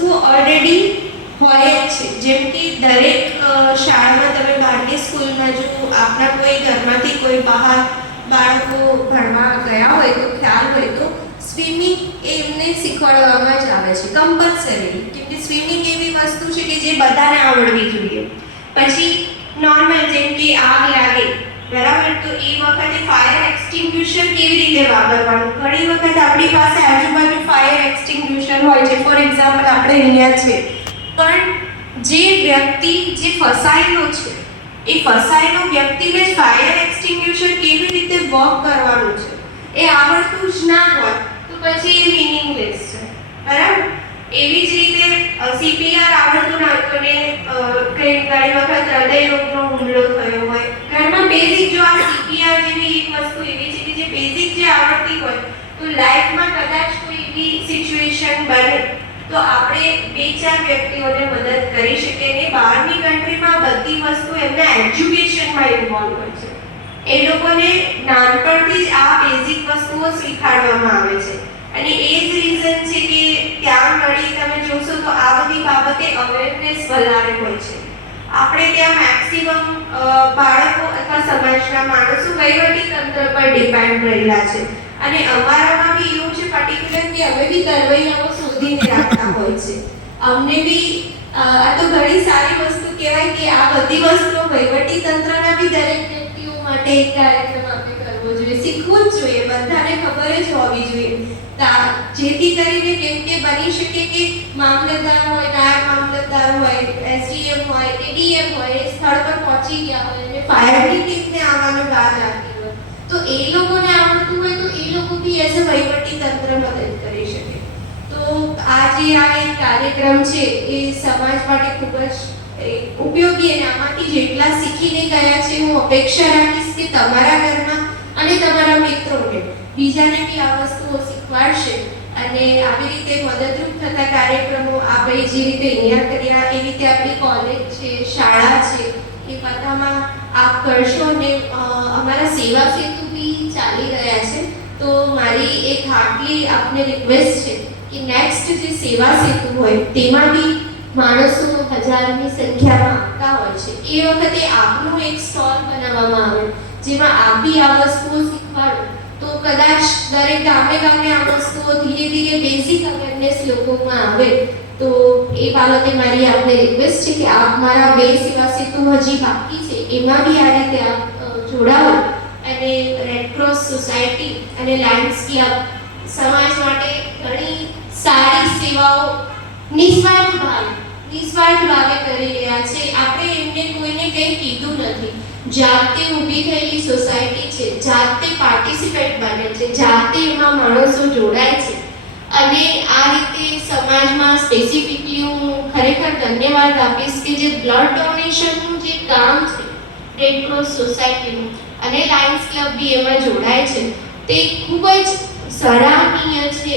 વસ્તુઓ ઓલરેડી હોય જ છે. જેમ કે દરેક શાળામાં તમે બહારની સ્કૂલમાં જો આપણા કોઈ ઘરમાંથી કોઈ બહાર બાળકો ભણવા ગયા હોય તો ખ્યાલ હોય તો સ્વિમિંગ એમને શીખવાડવામાં જ આવે છે કમ્પલસરી. કેમ કે સ્વિમિંગ એવી વસ્તુ છે કે જે બધાને આવડવી જોઈએ. પછી નોર્મલ જેમ કે આગ લાગે બરાબર, તો એ વખતે ફાયર એક્સટિંગ્યુશર કેવી રીતે વાપરવાનું. ઘણી વખત આપણી પાસે આજુબાજુ ફાયર એક્સટિંગ્યુશર હોય છે. ફોર એક્ઝામ્પલ આપણે અહીંયા છે, પણ જે વ્યક્તિ જે ફસાયેલો છે એ ફસાયેલો વ્યક્તિને ફાયર એક્સટિંગ્યુશર કેવી રીતે વર્ક કરવાનું છે એ આવડતું જ ના હોય તો પછી એ મીનિંગલેસ છે. બરાબર, એવી જ રીતે સીપીઆર આવડતું ના હોય અને ઘણી વખત હૃદય રોગનો હુમલો થયો હોય ઘરમાં, બેઝિક જો આ સીપીઆર જેવી એક વસ્તુ એવી છે કે જે બેઝિક જે આવડતી હોય તો લાઈફમાં કદાચ કોઈ એવી સિચ્યુએશન બને તો આપણે 2-4 વ્યક્તિઓને મદદ કરી શકીએ. ને બહારની કન્ટ્રીમાં બધી વસ્તુ એમના એજ્યુકેશનમાં ઇન્વોલ્વ હોય છે. એ લોકોને નાનપણથી જ આ બેઝિક વસ્તુઓ શીખવાડવામાં આવે છે અને એ જ રીઝન છે કે ત્યાં ઘડી તમે જોશો તો આ બધી બાબતે અવેરનેસ વધારે હોય છે. આપણે ત્યાં મેક્સિમમ બાળકો અથવા સમાજના માણસો વહીવટી તંત્ર પર ડિપેન્ડ રહેલા છે અને અમારામાં બી એવું છે પર્ટિક્યુલર કે અમે બી તરવૈયાઓ શોધીને રાખતા હોય છે. અમને બી આ તો ઘણી સારી વસ્તુ કહેવાય કે આ બધી વસ્તુઓ વહીવટી તંત્રના બી દરેક વ્યક્તિઓ માટે એક કાર્યક્રમ આપણે કરવો જોઈએ, શીખવું જ જોઈએ, બધાને ખબર જ હોવી જોઈએ, જેથી કરીને કેમ કે બની શકે કે મામલતદાર હોય, નાયબ મામલતદાર હોય, એસડીએમ હોય, એડીએમ હોય એ સ્થળ પર પહોંચી ગયા હોય અને ફાયરની ટીમને આવવાનું રાહ લાગી હોય તો એ લોકોને આવડતું હોય તો એ લોકો બી એઝ અ વહીવટી તંત્ર મદદ કરી શકે. તો આજે આ એક કાર્યક્રમ છે એ સમાજ માટે ખૂબ જ ઉપયોગી અને આમાંથી જેટલા શીખીને ગયા છે હું અપેક્ષા રાખીશ કે તમારા ઘરમાં અને તમારા મિત્રોને બીજાને બી આ વસ્તુઓ શીખવાડશે અને આવી રીતે મદદરૂપ થતા કાર્યક્રમો આપણે જે રીતે અહીંયા કર્યા એ રીતે આપણી કોલેજ છે, શાળા છે એ બધામાં આપ કરશો. અને અમારા સેવા સેતુ બી ચાલી રહ્યા છે તો મારી એક હાર્ટલી આપને રિક્વેસ્ટ છે કે નેક્સ્ટ જે સેવા સેતુ હોય તેમાં બી માણસો હજારની સંખ્યામાં આવતા હોય છે એ વખતે આપનો એક સ્ટોલ બનાવવામાં આવે જેમાં આપ બી આ વસ્તુઓ શીખવાડો તો કદાચ દરેક ગામે ગામે આ વસ્તુઓ ધીરે ધીરે બેઝિક અવેરનેસ લોકોમાં આવે. તો એ બાબતે મારી આપને રિક્વેસ્ટ છે કે આપ મારા 2 સેવા સેતુ હજી બાકી છે એમાં બી આ રીતે આપ જોડાવો અને રેડક્રોસ સોસાયટી અને લાયન્સ ક્લબ સમાજ માટે ઘણી સારી સેવાઓ નિસ્વાર્થ ભાવે કરી રહ્યા છે. આપણે એમને કોઈને કંઈ કીધું નથી, જાતે ઊભી થયેલી સોસાયટી છે, જાતે પાર્ટિસિપેટ બને છે, જાતે એમાં માણસો જોડાય છે અને આ રીતે સમાજમાં સ્પેસિફિકલી હું ખરેખર ધન્યવાદ આપીશ કે જે બ્લડ ડોનેશનનું જે કામ છે રેડ ક્રોસ સોસાયટીનું અને લાયન્સ ક્લબ બી એમાં જોડાય છે તે ખૂબ જ સરાહનીય છે